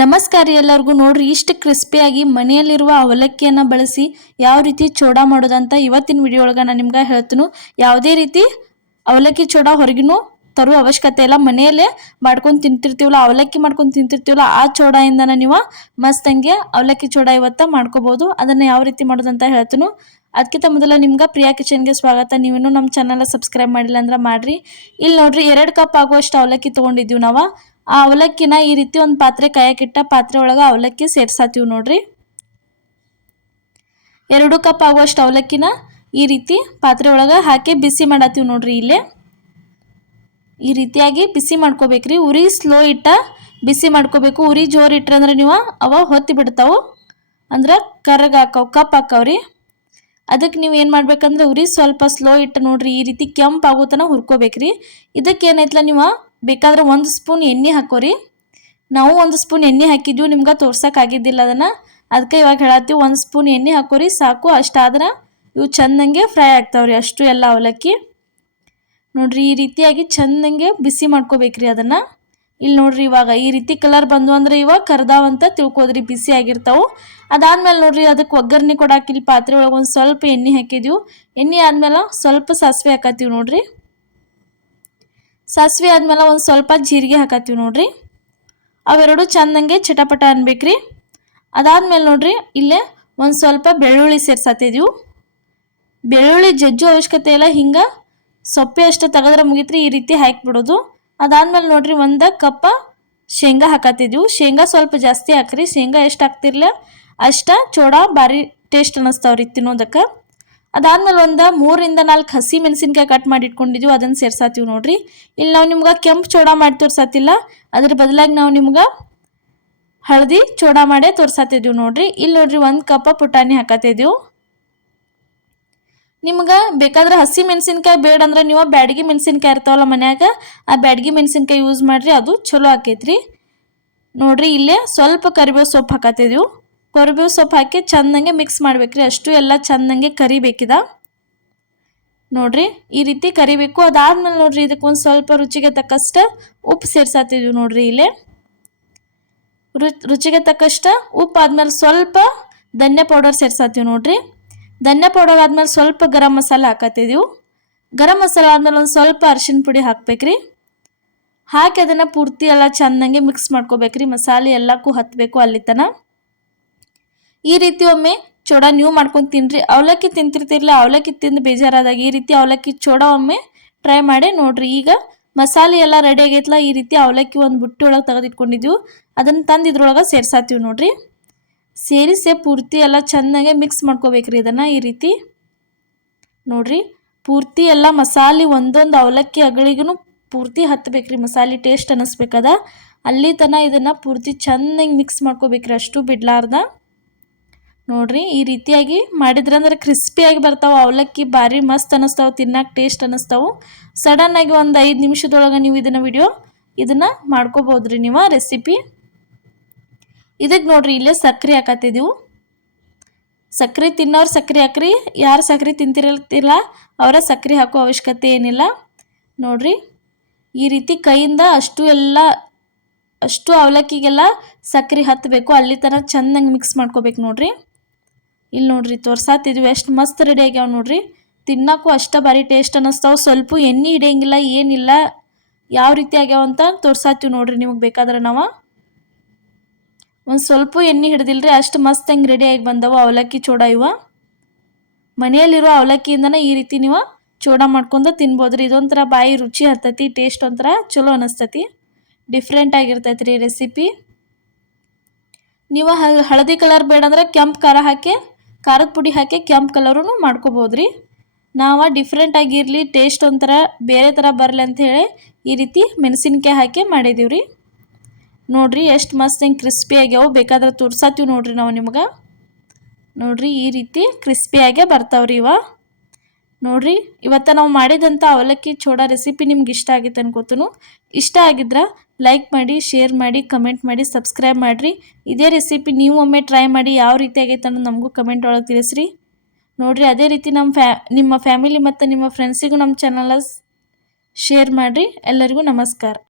ನಮಸ್ಕಾರ ಎಲ್ಲರಿಗೂ. ನೋಡ್ರಿ ಇಷ್ಟು ಕ್ರಿಸ್ಪಿಯಾಗಿ ಮನೆಯಲ್ಲಿರುವ ಅವಲಕ್ಕಿಯನ್ನು ಬಳಸಿ ಯಾವ ರೀತಿ ಚೋಡಾ ಮಾಡೋದಂತ ಇವತ್ತಿನ ವಿಡಿಯೋ ಒಳಗೆ ನಾನು ನಿಮ್ಗೆ ಹೇಳ್ತೀನಿ. ಯಾವುದೇ ರೀತಿ ಅವಲಕ್ಕಿ ಚೋಡಾ ಹೊರಗಿನೂ ತರುವ ಅವಶ್ಯಕತೆ ಇಲ್ಲ. ಮನೆಯಲ್ಲೇ ಮಾಡ್ಕೊಂಡು ತಿಂತಿರ್ತೀವಲ್ಲ, ಅವಲಕ್ಕಿ ಮಾಡ್ಕೊಂಡು ತಿಂತಿರ್ತೀವಲ್ಲ, ಆ ಚೋಡಾಯಿಂದನ ನೀವು ಮಸ್ತಂಗೆ ಅವಲಕ್ಕಿ ಚೋಡಾ ಇವತ್ತು ಮಾಡ್ಕೋಬೋದು. ಅದನ್ನು ಯಾವ ರೀತಿ ಮಾಡೋದಂತ ಹೇಳ್ತೀನಿ. ಅದಕ್ಕಿಂತ ಮೊದಲ ನಿಮ್ಗೆ ಪ್ರಿಯಾ ಕಿಚನ್ಗೆ ಸ್ವಾಗತ. ನೀವಿನ್ನೂ ನಮ್ಮ ಚಾನಲ್ ಸಬ್ಸ್ಕ್ರೈಬ್ ಮಾಡಿಲ್ಲ ಅಂದ್ರೆ ಮಾಡ್ರಿ. ಇಲ್ಲಿ ನೋಡ್ರಿ 2 ಕಪ್ ಆಗುವಷ್ಟು ಅವಲಕ್ಕಿ ತೊಗೊಂಡಿದ್ದೀವಿ ನಾವು. ಆ ಅವಲಕ್ಕಿನ ಈ ರೀತಿ ಒಂದು ಪಾತ್ರೆ ಕಾಯಕ್ಕಿಟ್ಟ ಪಾತ್ರೆ ಒಳಗೆ ಅವಲಕ್ಕಿ ಸೇರ್ಸಾತೀವಿ ನೋಡ್ರಿ. 2 ಕಪ್ ಆಗುವಷ್ಟು ಅವಲಕ್ಕಿನ ಈ ರೀತಿ ಪಾತ್ರೆ ಒಳಗೆ ಹಾಕಿ ಬಿಸಿ ಮಾಡತ್ತೀವಿ ನೋಡ್ರಿ. ಇಲ್ಲೇ ಈ ರೀತಿಯಾಗಿ ಬಿಸಿ ಮಾಡ್ಕೋಬೇಕ್ರಿ. ಉರಿ ಸ್ಲೋ ಇಟ್ಟ ಬಿಸಿ ಮಾಡ್ಕೋಬೇಕು. ಉರಿ ಜೋರು ಇಟ್ರೆ ಅಂದ್ರೆ ನೀವು ಅವ ಹೊತ್ತಿ ಬಿಡ್ತಾವು, ಅಂದ್ರೆ ಕರ್ರಗೆ ಹಾಕವು, ಕಪ್ ಹಾಕವ್ರಿ. ಅದಕ್ಕೆ ನೀವು ಏನು ಮಾಡ್ಬೇಕಂದ್ರೆ ಉರಿ ಸ್ವಲ್ಪ ಸ್ಲೋ ಇಟ್ಟು ನೋಡ್ರಿ ಈ ರೀತಿ ಕೆಂಪು ಆಗೋ ತನಕ ಹುರ್ಕೋಬೇಕ್ರಿ. ಇದಕ್ಕೆ ಏನೈತಲ್ಲ, ನೀವು ಬೇಕಾದ್ರೆ 1 ಸ್ಪೂನ್ ಎಣ್ಣೆ ಹಾಕೋರಿ. ನಾವು 1 ಸ್ಪೂನ್ ಎಣ್ಣೆ ಹಾಕಿದ್ವಿ, ನಿಮ್ಗೆ ತೋರ್ಸೋಕ್ಕಾಗಿದ್ದಿಲ್ಲ ಅದನ್ನು, ಅದಕ್ಕೆ ಇವಾಗ ಹೇಳತ್ತೀವಿ. 1 ಸ್ಪೂನ್ ಎಣ್ಣೆ ಹಾಕೋರಿ ಸಾಕು. ಅಷ್ಟಾದ್ರೆ ಇವು ಚೆಂದಂಗೆ ಫ್ರೈ ಆಗ್ತಾವ್ರಿ. ಅಷ್ಟು ಎಲ್ಲ ಅವಲಕ್ಕಿ ನೋಡ್ರಿ ಈ ರೀತಿಯಾಗಿ ಚೆಂದಂಗೆ ಬಿಸಿ ಮಾಡ್ಕೋಬೇಕ್ರಿ ಅದನ್ನು. ಇಲ್ಲಿ ನೋಡ್ರಿ ಇವಾಗ ಈ ರೀತಿ ಕಲರ್ ಬಂದು ಅಂದ್ರೆ ಇವಾಗ ಕರ್ದಾವಂತ ತಿಳ್ಕೋದ್ರಿ, ಬಿಸಿ ಆಗಿರ್ತಾವೆ. ಅದಾದ್ಮೇಲೆ ನೋಡ್ರಿ ಅದಕ್ಕೆ ಒಗ್ಗರಣೆ ಕೊಡಾಕ ಇಲ್ಲಿ ಪಾತ್ರೆ ಒಳಗೆ ಒಂದು ಸ್ವಲ್ಪ ಎಣ್ಣೆ ಹಾಕಿದ್ವಿ. ಎಣ್ಣೆ ಆದ್ಮೇಲೆ ಸ್ವಲ್ಪ ಸಾಸಿವೆ ಹಾಕತ್ತೀವಿ ನೋಡ್ರಿ. ಸಾಸಿವೆ ಆದ್ಮೇಲೆ ಒಂದು ಸ್ವಲ್ಪ ಜೀರಿಗೆ ಹಾಕತ್ತೀವಿ ನೋಡ್ರಿ. ಅವೆರಡು ಚೆಂದಂಗೆ ಚಟಪಟ ಅನ್ಬೇಕ್ರಿ. ಅದಾದ್ಮೇಲೆ ನೋಡ್ರಿ ಇಲ್ಲೇ ಒಂದು ಸ್ವಲ್ಪ ಬೆಳ್ಳುಳ್ಳಿ ಸೇರ್ಸತ್ತಿದ್ವಿ. ಬೆಳ್ಳುಳ್ಳಿ ಜಜ್ಜು ಅವಶ್ಯಕತೆ ಇಲ್ಲ, ಹಿಂಗೆ ಸೊಪ್ಪೆ ಅಷ್ಟು ತೆಗೆದ್ರೆ ಮುಗಿತ್ರಿ. ಈ ರೀತಿ ಹಾಕಿಬಿಡೋದು. ಅದಾದ್ಮೇಲೆ ನೋಡ್ರಿ 1 ಕಪ್ ಶೇಂಗಾ ಹಾಕತ್ತಿದ್ವಿ. ಶೇಂಗಾ ಸ್ವಲ್ಪ ಜಾಸ್ತಿ ಹಾಕ್ರಿ. ಶೇಂಗಾ ಎಷ್ಟು ಹಾಕ್ತಿರ್ಲ ಅಷ್ಟ ಚೋಡಾ ಭಾರಿ ಟೇಸ್ಟ್ ಅನ್ನಿಸ್ತಾವ್ರಿ ತಿನ್ನೋದಕ್ಕೆ. ಅದಾದ್ಮೇಲೆ ಒಂದು 3 ರಿಂದ 4 ಹಸಿ ಮೆಣಸಿನ್ಕಾಯಿ ಕಟ್ ಮಾಡಿ ಇಟ್ಕೊಂಡಿದ್ವಿ, ಅದನ್ನು ಸೇರ್ಸಾತೀವಿ ನೋಡ್ರಿ. ಇಲ್ಲಿ ನಾವು ನಿಮ್ಗೆ ಕೆಂಪು ಚೋಡಾ ಮಾಡಿ ತೋರ್ಸತ್ತಿಲ್ಲ, ಅದ್ರ ಬದಲಾಗಿ ನಾವು ನಿಮ್ಗೆ ಹಳದಿ ಚೋಡಾ ಮಾಡೇ ತೋರ್ಸತ್ತಿದ್ವಿ ನೋಡ್ರಿ. ಇಲ್ಲಿ ನೋಡ್ರಿ 1 ಕಪ್ ಪುಟಾಣಿ ಹಾಕತ್ತಿದ್ವಿ. ನಿಮ್ಗೆ ಬೇಕಾದ್ರೆ ಹಸಿ ಮೆಣಸಿನ್ಕಾಯಿ ಬೇಡ ಅಂದ್ರೆ ನೀವು ಬ್ಯಾಡಗಿ ಮೆಣಸಿನ್ಕಾಯಿ ಇರ್ತಾವಲ್ಲ ಮನ್ಯಾಗ, ಆ ಬ್ಯಾಡಗಿ ಮೆಣಸಿನ್ಕಾಯಿ ಯೂಸ್ ಮಾಡಿರಿ, ಅದು ಚಲೋ ಆಕೈತ್ರಿ ನೋಡ್ರಿ. ಇಲ್ಲೇ ಸ್ವಲ್ಪ ಕರಿಬೇವು ಸೊಪ್ಪು ಹಾಕತ್ತಿದ್ವಿ. ಕರಿಬೇವು ಸೊಪ್ಪು ಹಾಕಿ ಚೆಂದಂಗೆ ಮಿಕ್ಸ್ ಮಾಡ್ಬೇಕ್ರಿ. ಅಷ್ಟು ಎಲ್ಲ ಚೆಂದಂಗೆ ಕರಿಬೇಕಿದ ನೋಡ್ರಿ. ಈ ರೀತಿ ಕರಿಬೇಕು. ಅದಾದ್ಮೇಲೆ ನೋಡ್ರಿ ಇದಕ್ಕೆ ಒಂದು ಸ್ವಲ್ಪ ರುಚಿಗೆ ತಕ್ಕಷ್ಟ ಉಪ್ಪು ಸೇರ್ಸಾತಿದ್ವಿ ನೋಡ್ರಿ. ಇಲ್ಲೇ ರುಚಿಗೆ ತಕ್ಕಷ್ಟ ಉಪ್ಪು ಆದ್ಮೇಲೆ ಸ್ವಲ್ಪ ಧನ್ಯ ಪೌಡರ್ ಸೇರ್ಸಾತೀವಿ ನೋಡ್ರಿ. ಧನ್ಯ ಪೌಡರ್ ಆದ್ಮೇಲೆ ಸ್ವಲ್ಪ ಗರಂ ಮಸಾಲ ಹಾಕತ್ತಿದ್ವಿ. ಗರಂ ಮಸಾಲ ಆದ್ಮೇಲೆ ಒಂದು ಸ್ವಲ್ಪ ಅರಿಶಿನ ಪುಡಿ ಹಾಕ್ಬೇಕ್ರಿ. ಹಾಕಿ ಅದನ್ನು ಪೂರ್ತಿ ಎಲ್ಲ ಚೆಂದಂಗೆ ಮಿಕ್ಸ್ ಮಾಡ್ಕೋಬೇಕ್ರಿ. ಮಸಾಲೆ ಎಲ್ಲಕ್ಕೂ ಹತ್ತಬೇಕು ಅಲ್ಲಿ ತನಕ. ಈ ರೀತಿ ಒಮ್ಮೆ ಚೋಡಾ ನೀವು ಮಾಡ್ಕೊಂಡು ತಿನ್ರಿ. ಅವಲಕ್ಕಿ ತಿಂತಿರ್ತಿರ್ಲ, ಅವಲಕ್ಕಿ ತಿಂದು ಬೇಜಾರಾದಾಗ ಈ ರೀತಿ ಅವಲಕ್ಕಿ ಚೋಡಾ ಒಮ್ಮೆ ಟ್ರೈ ಮಾಡಿ ನೋಡ್ರಿ. ಈಗ ಮಸಾಲೆ ಎಲ್ಲ ರೆಡಿ ಆಗೈತ್ಲ, ಈ ರೀತಿ ಅವಲಕ್ಕಿ ಒಂದು ಬುಟ್ಟಿ ಒಳಗೆ ತೆಗೆದಿಟ್ಕೊಂಡಿದ್ವಿ, ಅದನ್ನು ತಂದು ಇದ್ರೊಳಗೆ ಸೇರ್ಸಾತೀವಿ ನೋಡ್ರಿ. ಸೇರಿಸಿ ಪೂರ್ತಿ ಎಲ್ಲ ಚೆಂದಾಗೆ ಮಿಕ್ಸ್ ಮಾಡ್ಕೋಬೇಕ್ರಿ ಇದನ್ನು. ಈ ರೀತಿ ನೋಡ್ರಿ ಪೂರ್ತಿ ಎಲ್ಲ ಮಸಾಲೆ ಒಂದೊಂದು ಅವಲಕ್ಕಿ ಅಗಳಿಗೂ ಪೂರ್ತಿ ಹತ್ತಬೇಕ್ರಿ. ಮಸಾಲೆ ಟೇಸ್ಟ್ ಅನ್ನಿಸ್ಬೇಕದ ಅಲ್ಲಿ ತನಕ ಇದನ್ನು ಪೂರ್ತಿ ಚೆಂದಾಗಿ ಮಿಕ್ಸ್ ಮಾಡ್ಕೋಬೇಕ್ರಿ, ಅಷ್ಟು ಬಿಡ್ಲಾರ್ದ ನೋಡ್ರಿ. ಈ ರೀತಿಯಾಗಿ ಮಾಡಿದ್ರಂದ್ರೆ ಕ್ರಿಸ್ಪಿಯಾಗಿ ಬರ್ತಾವೆ ಅವಲಕ್ಕಿ, ಭಾರಿ ಮಸ್ತ್ ಅನ್ನಿಸ್ತಾವೆ, ತಿನ್ನಕ್ಕೆ ಟೇಸ್ಟ್ ಅನ್ನಿಸ್ತಾವೆ. ಸಡನ್ನಾಗಿ ಒಂದು 5 ನಿಮಿಷದೊಳಗೆ ನೀವು ಇದನ್ನು ಮಾಡ್ಕೋಬೋದ್ರಿ ನೀವು ರೆಸಿಪಿ. ಇದಕ್ಕೆ ನೋಡ್ರಿ ಇಲ್ಲೇ ಸಕ್ಕರೆ ಹಾಕತ್ತಿದ್ದೀವಿ. ಸಕ್ಕರೆ ತಿನ್ನೋರು ಸಕ್ಕರೆ ಹಾಕ್ರಿ, ಯಾರು ಸಕ್ಕರೆ ತಿಂತಿರಲ್ಲ ಅವರ ಸಕ್ಕರೆ ಹಾಕೋ ಅವಶ್ಯಕತೆ ಏನಿಲ್ಲ ನೋಡ್ರಿ. ಈ ರೀತಿ ಕೈಯಿಂದ ಅಷ್ಟು ಅವಲಕ್ಕಿಗೆಲ್ಲ ಸಕ್ಕರೆ ಹತ್ತಬೇಕು, ಅಲ್ಲಿ ತನಕ ಚೆಂದಂಗೆ ಮಿಕ್ಸ್ ಮಾಡ್ಕೋಬೇಕು ನೋಡ್ರಿ. ಇಲ್ಲಿ ನೋಡ್ರಿ ತೋರ್ಸಾತಿದ್ವಿ ಎಷ್ಟು ಮಸ್ತ್ ರೆಡಿ ಆಗ್ಯಾವ ನೋಡ್ರಿ. ತಿನ್ನಕ್ಕೂ ಅಷ್ಟ ಭಾರಿ ಟೇಸ್ಟ್ ಅನ್ನಿಸ್ತಾವೆ. ಸ್ವಲ್ಪ ಎಣ್ಣೆ ಹಿಡಿಯಂಗಿಲ್ಲ, ಏನಿಲ್ಲ, ಯಾವ ರೀತಿ ಆಗ್ಯಾವ ಅಂತ ತೋರ್ಸಾತೀವಿ ನೋಡ್ರಿ. ನಿಮಗೆ ಬೇಕಾದ್ರೆ ನಾವು ಒಂದು ಸ್ವಲ್ಪ ಎಣ್ಣೆ ಹಿಡ್ದಿಲ್ರಿ, ಅಷ್ಟು ಮಸ್ತ್ ಹಂಗೆ ರೆಡಿಯಾಗಿ ಬಂದವು ಅವಲಕ್ಕಿ ಚೋಡಾ. ಇವ ಮನೆಯಲ್ಲಿರೋ ಅವಲಕ್ಕಿಯಿಂದನೇ ಈ ರೀತಿ ನೀವು ಚೋಡಾ ಮಾಡ್ಕೊಂಡು ತಿನ್ಬೋದ್ರಿ. ಇದೊಂಥರ ಬಾಯಿ ರುಚಿ ಹತ್ತತಿ, ಟೇಸ್ಟ್ ಒಂಥರ ಚಲೋ ಅನ್ನಿಸ್ತತಿ, ಡಿಫ್ರೆಂಟ್ ಆಗಿರ್ತೈತೆ ರೀ ರೆಸಿಪಿ. ನೀವು ಹಳದಿ ಕಲರ್ ಬೇಡಂದ್ರೆ ಕೆಂಪು ಖಾರದ ಪುಡಿ ಹಾಕಿ ಕೆಂಪು ಕಲರೂ ಮಾಡ್ಕೋಬೋದ್ರಿ. ನಾವು ಡಿಫ್ರೆಂಟ್ ಆಗಿರಲಿ, ಟೇಸ್ಟ್ ಒಂಥರ ಬೇರೆ ಥರ ಬರಲಿ ಅಂಥೇಳಿ ಈ ರೀತಿ ಮೆಣಸಿನ್ಕಾಯಿ ಹಾಕಿ ಮಾಡಿದೀವಿ ರೀ ನೋಡ್ರಿ. ಎಷ್ಟು ಮಸ್ತ್ ಹಿಂಗೆ ಕ್ರಿಸ್ಪಿ ಆಗ್ಯಾವು, ಬೇಕಾದ್ರೆ ತೋರ್ಸಾತೀವಿ ನೋಡ್ರಿ ನಾವು ನಿಮ್ಗೆ. ನೋಡ್ರಿ ಈ ರೀತಿ ಕ್ರಿಸ್ಪಿಯಾಗೆ ಬರ್ತಾವ್ರಿ ಇವ ನೋಡ್ರಿ. ಇವತ್ತು ನಾವು ಮಾಡಿದಂಥ ಅವಲಕ್ಕಿ ಚೋಡಾ ರೆಸಿಪಿ ನಿಮ್ಗೆ ಇಷ್ಟ ಆಗಿತ್ತು ಅನ್ಕೋತನು. ಇಷ್ಟ ಆಗಿದ್ರೆ ಲೈಕ್ ಮಾಡಿ, ಶೇರ್ ಮಾಡಿ, ಕಮೆಂಟ್ ಮಾಡಿ, ಸಬ್ಸ್ಕ್ರೈಬ್ ಮಾಡಿರಿ. ಇದೇ ರೆಸಿಪಿ ನೀವು ಒಮ್ಮೆ ಟ್ರೈ ಮಾಡಿ ಯಾವ ರೀತಿ ಆಗೈತೆ ಅನ್ನೋದು ನಮಗೂ ಕಮೆಂಟ್ ಒಳಗೆ ತಿಳಿಸ್ರಿ ನೋಡ್ರಿ. ಅದೇ ರೀತಿ ನಿಮ್ಮ ಫ್ಯಾಮಿಲಿ ಮತ್ತು ನಿಮ್ಮ ಫ್ರೆಂಡ್ಸಿಗೂ ನಮ್ಮ ಚಾನಲ್ ಶೇರ್ ಮಾಡಿರಿ. ಎಲ್ಲರಿಗೂ ನಮಸ್ಕಾರ.